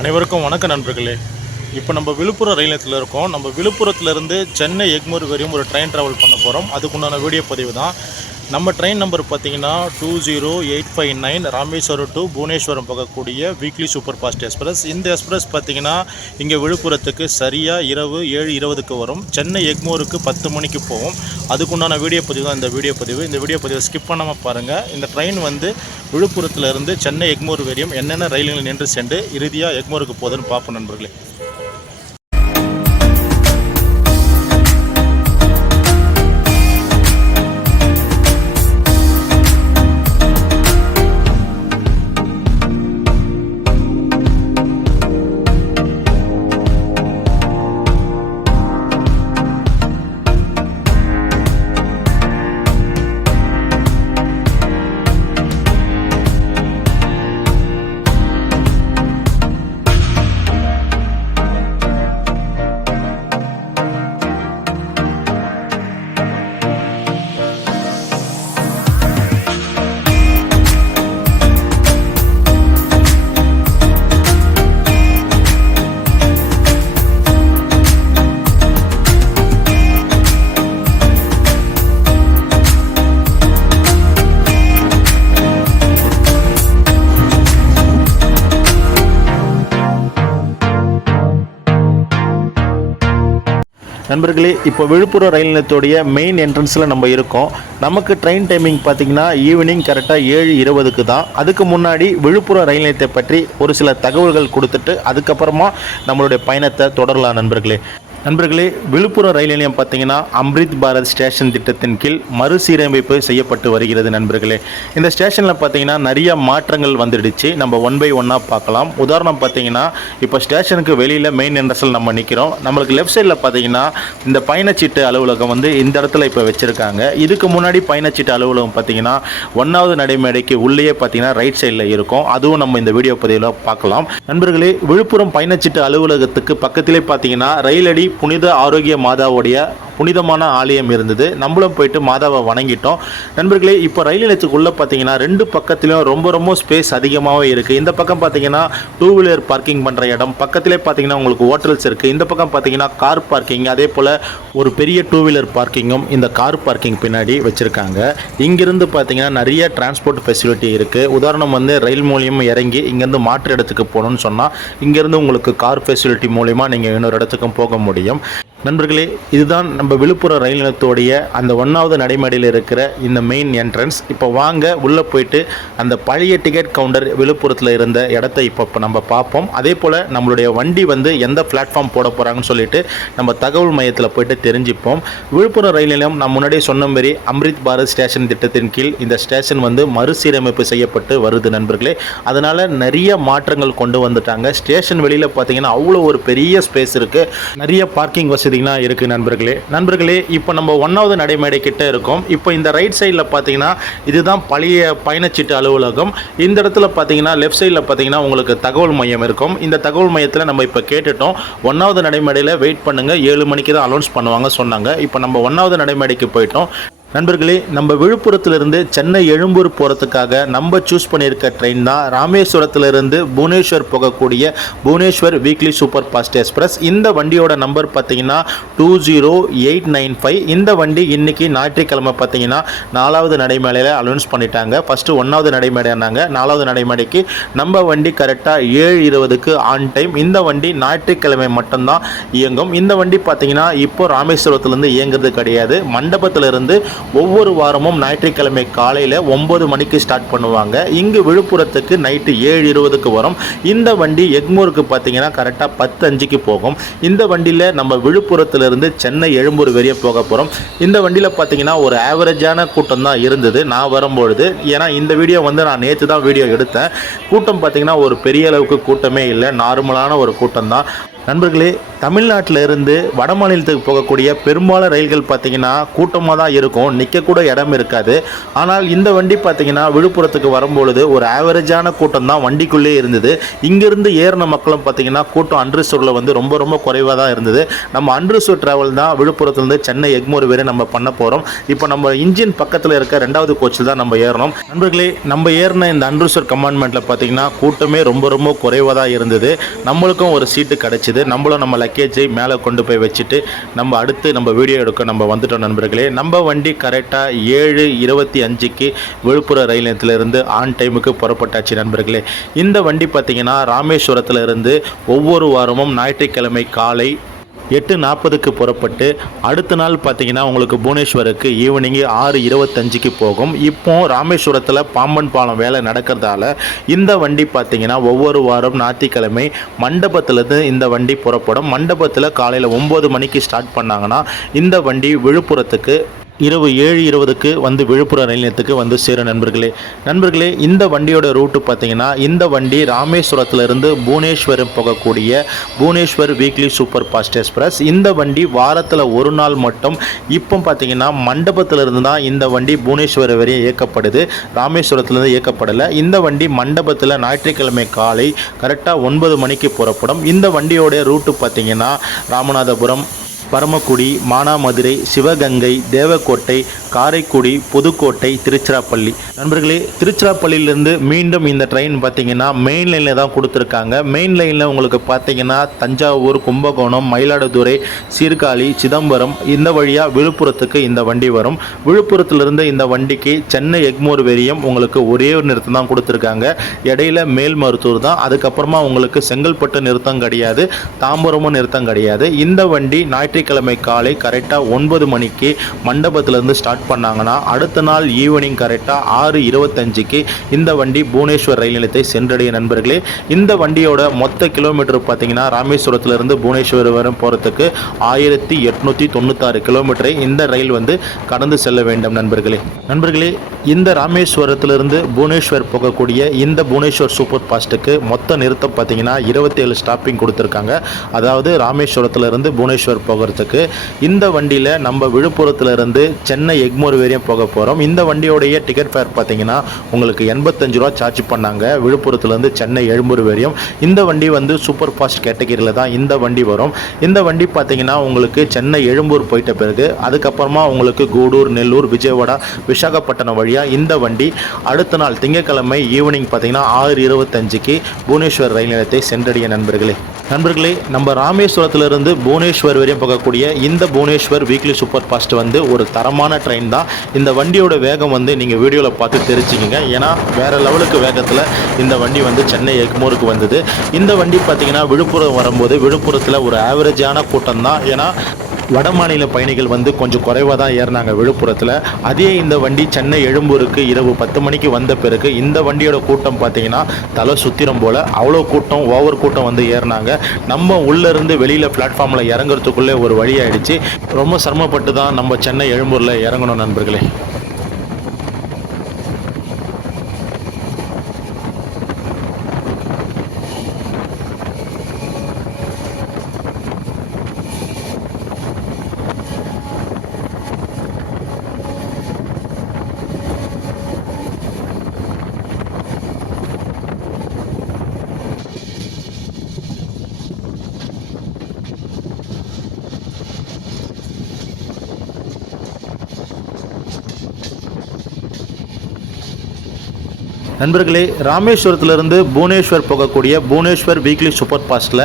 அனைவருக்கும் வணக்க நண்பர்களே. இப்போ நம்ம விழுப்புரம் ரயில் நிலையத்தில் இருக்கோம். நம்ம விழுப்புரத்துலேருந்து சென்னை எக்மோர் வரையும் ஒரு ட்ரெயின் ட்ராவல் பண்ண போகிறோம். அதுக்குண்டான வீடியோ பதிவு தான். நம்ம ட்ரெயின் நம்பர் பார்த்திங்கன்னா 20859 ராமேஸ்வரம் டு புவனேஸ்வரம் போகக்கூடிய வீக்லி சூப்பர் ஃபாஸ்ட் எக்ஸ்பிரஸ். இந்த எக்ஸ்பிரஸ் பார்த்திங்கன்னா இங்கே விழுப்புரத்துக்கு சரியாக இரவு 7:20க்கு வரும். சென்னை எக்மோருக்கு 10 மணிக்கு போகும். அதுக்குண்டான வீடியோ பதிவு தான் இந்த வீடியோ பதிவு. இந்த வீடியோ பதிவை ஸ்கிப் பண்ணாமல் பாருங்கள். இந்த ட்ரெயின் வந்து விழுப்புரத்துலேருந்து சென்னை எக்மோர் வரையும் என்னென்ன ரயில்கள் நின்று சென்று இறுதியாக எக்மோருக்கு போகுதுன்னு பார்ப்போம் நண்பர்களே. நண்பர்களே, இப்போ விழுப்புரம் ரயில் நிலையத்துடைய மெயின் என்ட்ரன்ஸில் நம்ம இருக்கோம். நமக்கு ட்ரெயின் டைமிங் பார்த்திங்கன்னா ஈவினிங் கரெக்டாக 7:20க்கு தான். அதுக்கு முன்னாடி விழுப்புரம் ரயில் நிலையத்தை பற்றி ஒரு சில தகவல்கள் கொடுத்துட்டு அதுக்கப்புறமா நம்மளுடைய பயணத்தை தொடரலாம் நண்பர்களே, விழுப்புரம் ரயில் நிலையம் பார்த்தீங்கன்னா அம்ரித் பாரத் ஸ்டேஷன் திட்டத்தின் கீழ் மறுசீரமைப்பு செய்யப்பட்டு வருகிறது நண்பர்களே. இந்த ஸ்டேஷனில் பார்த்தீங்கன்னா நிறைய மாற்றங்கள் வந்துடுச்சு. நம்ம ஒன் பை ஒன்னாக பார்க்கலாம். உதாரணம் பார்த்தீங்கன்னா இப்போ ஸ்டேஷனுக்கு வெளியில் மெயின் என்ட்ரன்ஸில் நம்ம நிற்கிறோம். நம்மளுக்கு லெஃப்ட் சைடில் பார்த்தீங்கன்னா இந்த பயணச்சீட்டு அலுவலகம் வந்து இந்த இடத்துல இப்போ வச்சுருக்காங்க. இதுக்கு முன்னாடி பயணச்சீட்டு அலுவலகம் பார்த்தீங்கன்னா 1வது நடைமேடைக்கு உள்ளே பார்த்தீங்கன்னா ரைட் சைடில் இருக்கும். அதுவும் நம்ம இந்த வீடியோ பதிவில் பார்க்கலாம். நண்பர்களே, விழுப்புரம் பயணச்சீட்டு அலுவலகத்துக்கு பக்கத்திலே பார்த்தீங்கன்னா ரயிலடி புனித ஆரோக்கிய மாதாவுடைய புனிதமான ஆலயம் இருந்தது. நம்மளும் போயிட்டு மாதாவை வணங்கிட்டோம். நண்பர்களே, இப்போ ரயில் நிலையத்துக்குள்ளே பார்த்தீங்கன்னா 2 பக்கத்துலையும் ரொம்ப ஸ்பேஸ் அதிகமாகவே இருக்குது. இந்த பக்கம் பார்த்தீங்கன்னா 2 வீலர் பார்க்கிங் பண்ணுற இடம், பக்கத்திலே பார்த்தீங்கன்னா உங்களுக்கு ஹோட்டல்ஸ் இருக்குது. இந்த பக்கம் பார்த்தீங்கன்னா கார் பார்க்கிங், அதே போல் ஒரு பெரிய 2 வீலர் பார்க்கிங்கும் இந்த கார் பார்க்கிங் பின்னாடி வச்சுருக்காங்க. இங்கிருந்து பார்த்தீங்கன்னா நிறைய டிரான்ஸ்போர்ட் ஃபெசிலிட்டி இருக்குது. உதாரணம் வந்து ரயில் மூலியம் இறங்கி இங்கேருந்து மாற்று இடத்துக்கு போகணுன்னு சொன்னால் இங்கேருந்து உங்களுக்கு கார் ஃபெசிலிட்டி மூலிமா நீங்கள் இன்னொரு இடத்துக்கும் போக முடியும். நண்பர்களே, இதுதான் நம்ம விழுப்புரம் ரயில் நிலையத்தோடைய அந்த 1வது நடைமேடையில் இருக்கிற இந்த மெயின் என்ட்ரன்ஸ். இப்போ வாங்க உள்ளே போயிட்டு அந்த பழைய டிக்கெட் கவுண்டர் விழுப்புரத்தில் இருந்த இடத்த இப்போ நம்ம பார்ப்போம். அதே போல் நம்மளுடைய வண்டி வந்து எந்த பிளாட்ஃபார்ம் போட போகிறாங்கன்னு சொல்லிட்டு நம்ம தகவல் மையத்தில் போயிட்டு தெரிஞ்சுப்போம். விழுப்புரம் ரயில் நிலையம் நான் முன்னாடியே சொன்ன மாதிரி அம்ரித் பாரத் ஸ்டேஷன் திட்டத்தின் கீழ் இந்த ஸ்டேஷன் வந்து மறுசீரமைப்பு செய்யப்பட்டு வருது நண்பர்களே. அதனால் நிறைய மாற்றங்கள் கொண்டு வந்துட்டாங்க. ஸ்டேஷன் வெளியில் பார்த்தீங்கன்னா அவ்வளோ ஒரு பெரிய ஸ்பேஸ் இருக்குது. நிறைய பார்க்கிங் வசதி இருக்கு நண்பர்களே. இப்போ நம்ம 1வது நடைமேடை கிட்ட இருக்கோம். இப்போ இந்த ரைட் சைடில் பார்த்தீங்கன்னா இதுதான் பழைய பயணச்சீட்டு அலுவலகம். இந்த இடத்துல பார்த்தீங்கன்னா லெஃப்ட் சைடில் பார்த்தீங்கன்னா உங்களுக்கு தகவல் மையம் இருக்கும். இந்த தகவல் மையத்தில் நம்ம இப்போ கேட்டுட்டோம். 1வது நடைமேடையில் வெயிட் பண்ணுங்க, 7 மணிக்கு தான் அனௌன்ஸ் பண்ணுவாங்க சொன்னாங்க. இப்போ நம்ம 1வது நடைமேடைக்கு போயிட்டோம். நண்பர்களே, நம்ம விழுப்புரத்திலிருந்து சென்னை எழும்பூர் போகிறதுக்காக நம்ம சூஸ் பண்ணியிருக்க ட்ரெயின் தான் ராமேஸ்வரத்திலிருந்து புவனேஸ்வர் போகக்கூடிய Bhubaneswar weekly super fast express. இந்த வண்டியோட நம்பர் பார்த்தீங்கன்னா 20895. இந்த வண்டி இன்னைக்கு ஞாயிற்றுக்கிழமை பார்த்தீங்கன்னா 4வது நடைமேடையில் அனௌன்ஸ் பண்ணிட்டாங்க. ஃபஸ்ட்டு 1வது நடைமேடைனாங்க, 4வது நடைமேடைக்கு நம்ம வண்டி கரெக்டாக 7:20க்கு ஆன் டைம். இந்த வண்டி ஞாயிற்றுக்கிழமை மட்டும்தான் இயங்கும். இந்த வண்டி பார்த்தீங்கன்னா இப்போ ராமேஸ்வரத்திலிருந்து இயங்குறது கிடையாது. மண்டபத்திலிருந்து ஒவ்வொரு வாரமும் ஞாயிற்றுக்கிழமை காலையில் 9 மணிக்கு ஸ்டார்ட் பண்ணுவாங்க. இங்கு விழுப்புரத்துக்கு நைட்டு 7:20க்கு வரும். இந்த வண்டி எக்மோருக்கு பார்த்தீங்கன்னா கரெக்டாக 10:05க்கு போகும். இந்த வண்டியில் நம்ம விழுப்புரத்திலிருந்து சென்னை எழும்பூர் வரைய போக போகிறோம். இந்த வண்டியில் பார்த்தீங்கன்னா ஒரு ஆவரேஜான கூட்டம் தான் இருந்தது நான் வரும்பொழுது. ஏன்னா இந்த வீடியோ வந்து நான் நேற்று தான் வீடியோ எடுத்தேன். கூட்டம் பார்த்தீங்கன்னா ஒரு பெரிய அளவுக்கு கூட்டமே இல்லை, நார்மலான ஒரு கூட்டம் தான். நண்பர்களே, தமிழ்நாட்டில் இருந்து வட மாநிலத்துக்கு போகக்கூடிய பெரும்பாலான ரயில்கள் பார்த்திங்கன்னா கூட்டமாக தான் இருக்கும், நிற்கக்கூட இடம் இருக்காது. ஆனால் இந்த வண்டி பார்த்திங்கன்னா விழுப்புரத்துக்கு வரும்பொழுது ஒரு ஆவரேஜான கூட்டம் தான் வண்டிக்குள்ளே இருந்தது. இங்கேருந்து ஏறின மக்களும் பார்த்திங்கன்னா கூட்டம் அன்ரிசர்வில் வந்து ரொம்ப ரொம்ப குறைவாக தான் இருந்தது. நம்ம அன்ரிசர்வ் ட்ராவல் தான் விழுப்புரத்துலேருந்து சென்னை எக்மோர் வரை நம்ம பண்ண போகிறோம். இப்போ நம்ம இன்ஜின் பக்கத்தில் இருக்க 2வது கோச்சில் தான் நம்ம ஏறணும். நண்பர்களே, நம்ம ஏறின இந்த அன்ரிசர்வ் கம்பார்ட்மெண்ட்டில் பார்த்திங்கன்னா கூட்டமே ரொம்ப ரொம்ப குறைவாக தான் இருந்தது. நம்மளுக்கும் ஒரு சீட்டு கிடச்சிது. நம்மளும் நம்ம லக்கேஜை மேலே கொண்டு போய் வச்சுட்டு நம்ம அடுத்து நம்ம வீடியோ எடுக்க நம்ம வந்துட்டோம். நண்பர்களே, நம்ம வண்டி கரெக்டாக 7:25க்கு விழுப்புரம் ரயில் நிலையத்திலிருந்து ஆன் டைமுக்கு புறப்பட்டாச்சு. நண்பர்களே, இந்த வண்டி பார்த்திங்கன்னா ராமேஸ்வரத்தில் இருந்து ஒவ்வொரு வாரமும் ஞாயிற்றுக்கிழமை காலை 8:40க்கு புறப்பட்டு அடுத்த நாள் பார்த்தீங்கன்னா உங்களுக்கு புவனேஸ்வருக்கு ஈவினிங் 6:25க்கு போகும். இப்போ ராமேஸ்வரத்தில் பாம்பன் பாலம் வேலை நடக்கிறதால இந்த வண்டி பார்த்தீங்கன்னா ஒவ்வொரு வாரம் ஞாயிற்றுக்கிழமை மண்டபத்திலேருந்து இந்த வண்டி புறப்படும். மண்டபத்தில் காலையில் 9 மணிக்கு ஸ்டார்ட் பண்ணாங்கன்னா இந்த வண்டி விழுப்புரத்துக்கு இரவு 7:20க்கு வந்து விழுப்புரம் ரயில் நிலையத்துக்கு வந்து சேரும். நண்பர்களே, இந்த வண்டியோட ரூட்டு பார்த்தீங்கன்னா இந்த வண்டி ராமேஸ்வரத்திலிருந்து புவனேஸ்வரம் போகக்கூடிய Bhubaneswar weekly super fast express. இந்த வண்டி வாரத்தில் ஒரு நாள் மட்டும் இப்போ பார்த்தீங்கன்னா மண்டபத்திலிருந்து தான் இந்த வண்டி புவனேஸ்வரம் வரையும் இயக்கப்படுது, ராமேஸ்வரத்திலிருந்து இயக்கப்படலை. இந்த வண்டி மண்டபத்தில் ஞாயிற்றுக்கிழமை காலை கரெக்டாக 9 மணிக்கு புறப்படும். இந்த வண்டியோட ரூட்டு பார்த்தீங்கன்னா ராமநாதபுரம், பரமக்குடி, மானாமதுரை, சிவகங்கை, தேவக்கோட்டை, காரைக்குடி, புதுக்கோட்டை, திருச்சிராப்பள்ளி. நண்பர்களே, திருச்சிராப்பள்ளியிலேருந்து மீண்டும் இந்த ட்ரெயின் பார்த்தீங்கன்னா மெயின் லைனில் தான் கொடுத்துருக்காங்க. மெயின் லைனில் உங்களுக்கு பார்த்தீங்கன்னா தஞ்சாவூர், கும்பகோணம், மயிலாடுதுறை, சீர்காழி, சிதம்பரம் இந்த வழியாக விழுப்புரத்துக்கு இந்த வண்டி வரும். விழுப்புரத்திலிருந்து இந்த வண்டிக்கு சென்னை எக்மோர் வரையும் உங்களுக்கு ஒரே ஒரு நிறுத்தம் தான் கொடுத்துருக்காங்க. இடையில மேல்மருத்தூர் தான். அதுக்கப்புறமா உங்களுக்கு செங்கல்பட்டு நிறுத்தம் கிடையாது, தாம்பரமும் நிறுத்தம் கிடையாது. இந்த வண்டி ஞாயிற்றுக்கிழமை காலை கரெக்டாக 9 மணிக்கு மண்டபத்திலேருந்து ஸ்டார்ட் பண்ணாங்கன்னா அடுத்த நாள் ஈவினிங் கரெக்டாக 6:25க்கு இந்த வண்டி புவனேஸ்வர் ரயில் நிலையத்தை சென்றடைய. நண்பர்களே, இந்த வண்டியோட மொத்த கிலோமீட்டர் பார்த்தீங்கன்னா ராமேஸ்வரத்திலிருந்து புவனேஸ்வர் வரை போகிறதுக்கு 1896 கிலோமீட்டரை இந்த ரயில் வந்து கடந்து செல்ல வேண்டும். நண்பர்களே, இந்த ராமேஸ்வரத்திலிருந்து புவனேஸ்வர் போகக்கூடிய இந்த புவனேஸ்வர் சூப்பர் ஃபாஸ்ட்டுக்கு மொத்த நிறுத்தம் பார்த்தீங்கன்னா 27 ஸ்டாப்பிங் கொடுத்துருக்காங்க. அதாவது ராமேஸ்வரத்திலிருந்து புவனேஸ்வர் போகிறதுக்கு இந்த வண்டியில் நம்ம விழுப்புரத்திலிருந்து சென்னை எக்மோர் வரையும் போக போகிறோம். இந்த வண்டியோடைய டிக்கெட் ஃபேர் பார்த்தீங்கன்னா உங்களுக்கு 85 ரூபா சார்ஜ் பண்ணாங்க விழுப்புரத்துலேருந்து சென்னை எழும்பூர் வரையும். இந்த வண்டி வந்து சூப்பர் ஃபாஸ்ட் கேட்டகரியில் தான் இந்த வண்டி வரும். இந்த வண்டி பார்த்தீங்கன்னா உங்களுக்கு சென்னை எழும்பூர் போயிட்ட பிறகு அதுக்கப்புறமா உங்களுக்கு கூடூர், நெல்லூர், விஜயவாடா, விசாகப்பட்டினம் வழியாக இந்த வண்டி அடுத்த நாள் திங்கட்கிழமை ஈவினிங் பார்த்தீங்கன்னா 6:25க்கு புவனேஸ்வர் ரயில் நிலையத்தை சென்றடைய. நண்பர்களே, நம்ம ராமேஸ்வரத்திலிருந்து புவனேஸ்வர் வரையும் போகக்கூடிய இந்த புவனேஸ்வர் வீக்லி சூப்பர் ஃபாஸ்ட் வந்து ஒரு தரமான ட்ரெயின் தான். இந்த வண்டியோட வேகம் வந்து நீங்கள் வீடியோவில் பார்த்து தெரிஞ்சுக்கிங்க. ஏன்னா வேறு லெவலுக்கு வேகத்தில் இந்த வண்டி வந்து சென்னை எக்மோருக்கு வந்தது. இந்த வண்டி பார்த்தீங்கன்னா விழுப்புரம் வரும்போது விழுப்புரத்தில் ஒரு ஆவரேஜான கூட்டம் தான். ஏன்னா வட மாநில பயணிகள் வந்து கொஞ்சம் குறைவாக தான் ஏறினாங்க விழுப்புரத்தில். அதே இந்த வண்டி சென்னை எழும்பூருக்கு இரவு 10 மணிக்கு வந்த பிறகு இந்த வண்டியோட கூட்டம் பார்த்தீங்கன்னா தலை சுத்திரம் போல் அவ்வளோ கூட்டம், ஓவர் கூட்டம் வந்து ஏறினாங்க. நம்ம உள்ளேருந்து வெளியில் பிளாட்ஃபார்மில் இறங்குறதுக்குள்ளே ஒரு வழி ஆயிடுச்சு. ரொம்ப சிரமப்பட்டு தான் நம்ம சென்னை எழும்பூரில் இறங்கணும். நண்பர்களே, நண்பர்களே, ராமேஸ்வரத்திலிருந்து புவனேஸ்வர் போகக்கூடிய புவனேஸ்வர் வீக்லி சூப்பர் ஃபாஸ்ட்டில்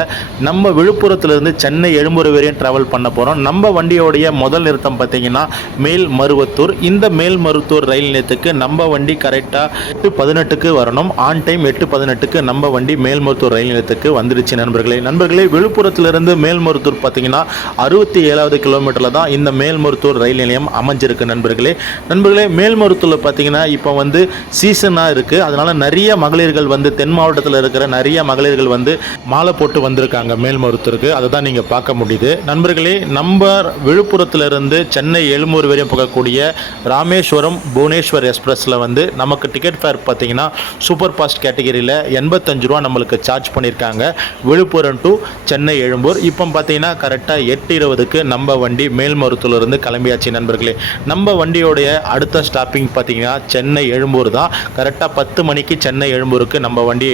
நம்ம விழுப்புரத்திலிருந்து சென்னை எழும்பூர் வரையும் ட்ராவல் பண்ண போகிறோம். நம்ம வண்டியோடைய முதல் நிறுத்தம் பார்த்தீங்கன்னா மேல்மருவத்தூர். இந்த மேல்மருவத்தூர் ரயில் நிலையத்துக்கு நம்ம வண்டி கரெக்டாக 8:18க்கு வரணும். ஆன் டைம் 8:18க்கு நம்ம வண்டி மேல்மருவத்தூர் ரயில் நிலையத்துக்கு வந்துடுச்சு. நண்பர்களே, விழுப்புரத்திலிருந்து மேல்மருவத்தூர் பார்த்தீங்கன்னா 67வது கிலோமீட்டரில் தான் இந்த மேல்மருவத்தூர் ரயில் நிலையம் அமைஞ்சிருக்கு. நண்பர்களே, மேல்மருவத்தூரில் பார்த்தீங்கன்னா இப்போ வந்து சீசனாக இருக்குது. அதனால் நிறைய மகளிர்கள் வந்து தென் மாவட்டத்தில் இருக்கிற நிறைய மகளிர்கள் வந்து மாலை போட்டு வந்திருக்காங்க மேல்மருவத்தூருக்கு. அதை தான் நீங்கள் பார்க்க முடியுது. நண்பர்களே, நம்ம விழுப்புரத்திலிருந்து சென்னை எழும்பூர் வரையும் போகக்கூடிய ராமேஸ்வரம் புவனேஸ்வர் எக்ஸ்பிரஸில் வந்து நமக்கு டிக்கெட் ஃபேர் பார்த்தீங்கன்னா சூப்பர் ஃபாஸ்ட் கேட்டகரியில் 85 ரூபா நம்மளுக்கு சார்ஜ் பண்ணியிருக்காங்க. விழுப்புரம் டு சென்னை எழும்பூர். இப்போ பார்த்தீங்கன்னா கரெக்டாக 8:20க்கு நம்ம வண்டி மேல்மருவத்தூர்லேருந்து கிளம்பியாச்சு நண்பர்களே. நம்ம வண்டியோடைய அடுத்த ஸ்டாப்பிங் பார்த்தீங்கன்னா சென்னை எழும்பூர் தான். கரெக்டாக 10 மணிக்கு சென்னை எழும்பூருக்கு நம்ம வண்டி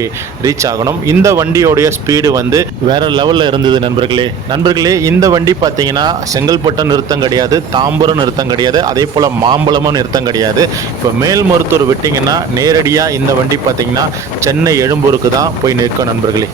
ரீச் ஆகணும். இந்த வண்டியோடைய ஸ்பீடு வந்து வேற லெவலில் இருந்தது நண்பர்களே. இந்த வண்டி பார்த்தீங்கன்னா செங்கல்பட்டு நிறுத்தம் கிடையாது, தாம்பரம் நிறுத்தம் கிடையாது, அதே போல் மாம்பழமும் நிறுத்தம் கிடையாது. இப்போ மேல்மருவத்தூர் விட்டிங்கன்னா நேரடியாக இந்த வண்டி பார்த்தீங்கன்னா சென்னை எழும்பூருக்கு தான் போய் நிற்கும் நண்பர்களே.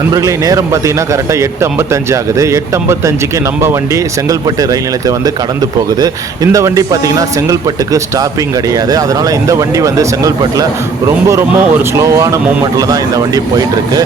நண்பர்களே, நேரம் பார்த்தீங்கன்னா கரெக்டாக 8:55 ஆகுது. 8:55க்கு நம்ம வண்டி செங்கல்பட்டு ரயில் நிலையத்தை வந்து கடந்து போகுது. இந்த வண்டி பார்த்தீங்கன்னா செங்கல்பட்டுக்கு ஸ்டாப்பிங் கிடையாது. அதனால் இந்த வண்டி வந்து செங்கல்பட்டில் ரொம்ப ஒரு ஸ்லோவான மூமெண்ட்டில் தான் இந்த வண்டி போயிட்டுருக்கு.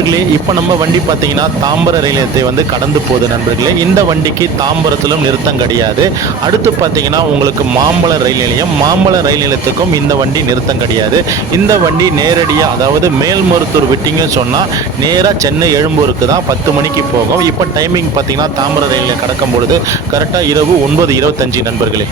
நண்பர்களே, இப்போ நம்ம வண்டி பார்த்தீங்கன்னா தாம்பரம் ரயில் நிலையத்தை வந்து கடந்து போகுது நண்பர்களே. இந்த வண்டிக்கு தாம்பரத்திலும் நிறுத்தம் கிடையாது. அடுத்து பார்த்தீங்கன்னா உங்களுக்கு மாம்பலம் ரயில் நிலையம், மாம்பலம் ரயில் நிலையத்துக்கும் இந்த வண்டி நிறுத்தம் கிடையாது. இந்த வண்டி நேரடியாக, அதாவது மேல்மருத்தூர் விட்டிங்கன்னு சொன்னால் நேராக சென்னை எழும்பூருக்கு தான் 10 மணிக்கு போகும். இப்போ டைமிங் பார்த்தீங்கன்னா தாம்பரம் ரயில் நிலையம் கடக்கும் பொழுது கரெக்டாக இரவு 9:25 நண்பர்களே.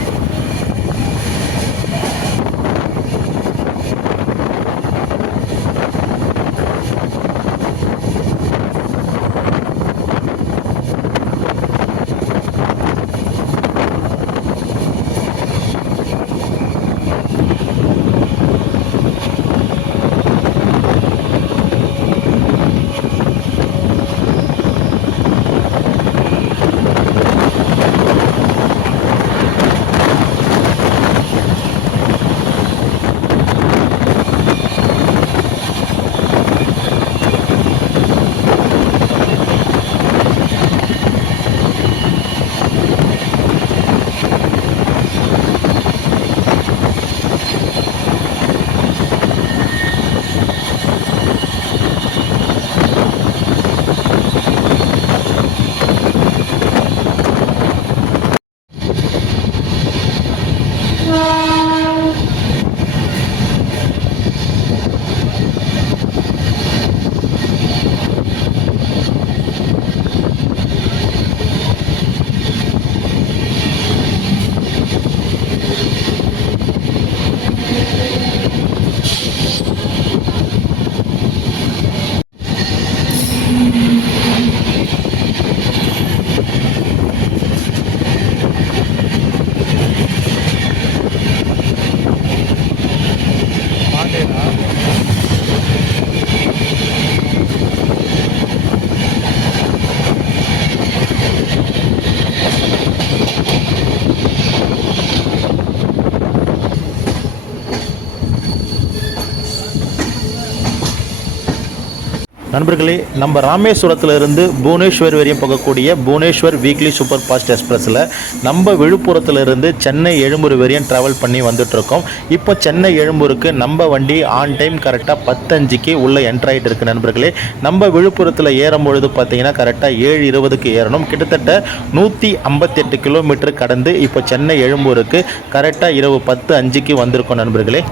நண்பர்களே, நம்ம ராமேஸ்வரத்திலிருந்து புவனேஸ்வர் வரையும் போகக்கூடிய புவனேஸ்வர் வீக்லி சூப்பர் ஃபாஸ்ட் எக்ஸ்பிரஸில் நம்ம விழுப்புரத்திலிருந்து சென்னை எழும்பூர் வரையும் ட்ராவல் பண்ணி வந்துட்டுருக்கோம். இப்போ சென்னை எழும்பூருக்கு நம்ம வண்டி ஆன் டைம் கரெக்டாக 10:05க்கு உள்ளே என்ட்ராயிட்டு இருக்குது நண்பர்களே. நம்ம விழுப்புரத்தில் ஏறும்பொழுது பார்த்தீங்கன்னா கரெக்டாக 7:20க்கு ஏறணும். கிட்டத்தட்ட 158 கிலோமீட்டர் கடந்து இப்போ சென்னை எழும்பூருக்கு கரெக்டாக இரவு 10:05க்கு வந்திருக்கோம் நண்பர்களே.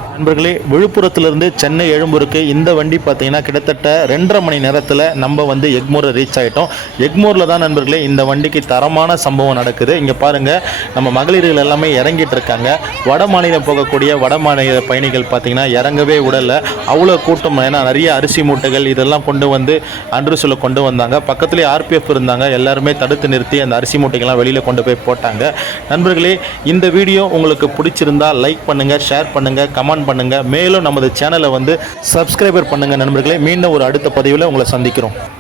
விழுப்புரத்திலிருந்து சென்னை எழும்பூருக்கு இந்த வண்டி பார்த்தீங்கன்னா கிட்டத்தட்ட 2.5 மணி நேரத்தில் நம்ம வந்து எக்மோரை ரீச் ஆகிட்டோம். எக்மோரில் தான் நண்பர்களே இந்த வண்டிக்கு தரமான சம்பவம் நடக்குது. இங்கே பாருங்கள், நம்ம மகளிர்கள் எல்லாமே இறங்கிட்டு இருக்காங்க. வட மாநிலம் போகக்கூடிய வட மாநில பயணிகள் பார்த்தீங்கன்னா இறங்கவே விடலை. அவ்வளோ கூட்டம். ஏன்னா நிறைய அரிசி மூட்டைகள் இதெல்லாம் கொண்டு வந்து அன்றுசில் கொண்டு வந்தாங்க. பக்கத்துலேயே RPF இருந்தாங்க. எல்லாருமே தடுத்து நிறுத்தி அந்த அரிசி மூட்டைகள்லாம் வெளியில் கொண்டு போய் போட்டாங்க. நண்பர்களே, இந்த வீடியோ உங்களுக்கு பிடிச்சிருந்தா லைக் பண்ணுங்கள், ஷேர் பண்ணுங்கள், கமெண்ட் பண்ணுங்கள். மேலும் நமது சேனலை வந்து சப்ஸ்கிரைபர் பண்ணுங்கள் நண்பர்களே. மீண்டும் ஒரு அடுத்த பதிவில் உங்களை சந்திக்கிறோம்.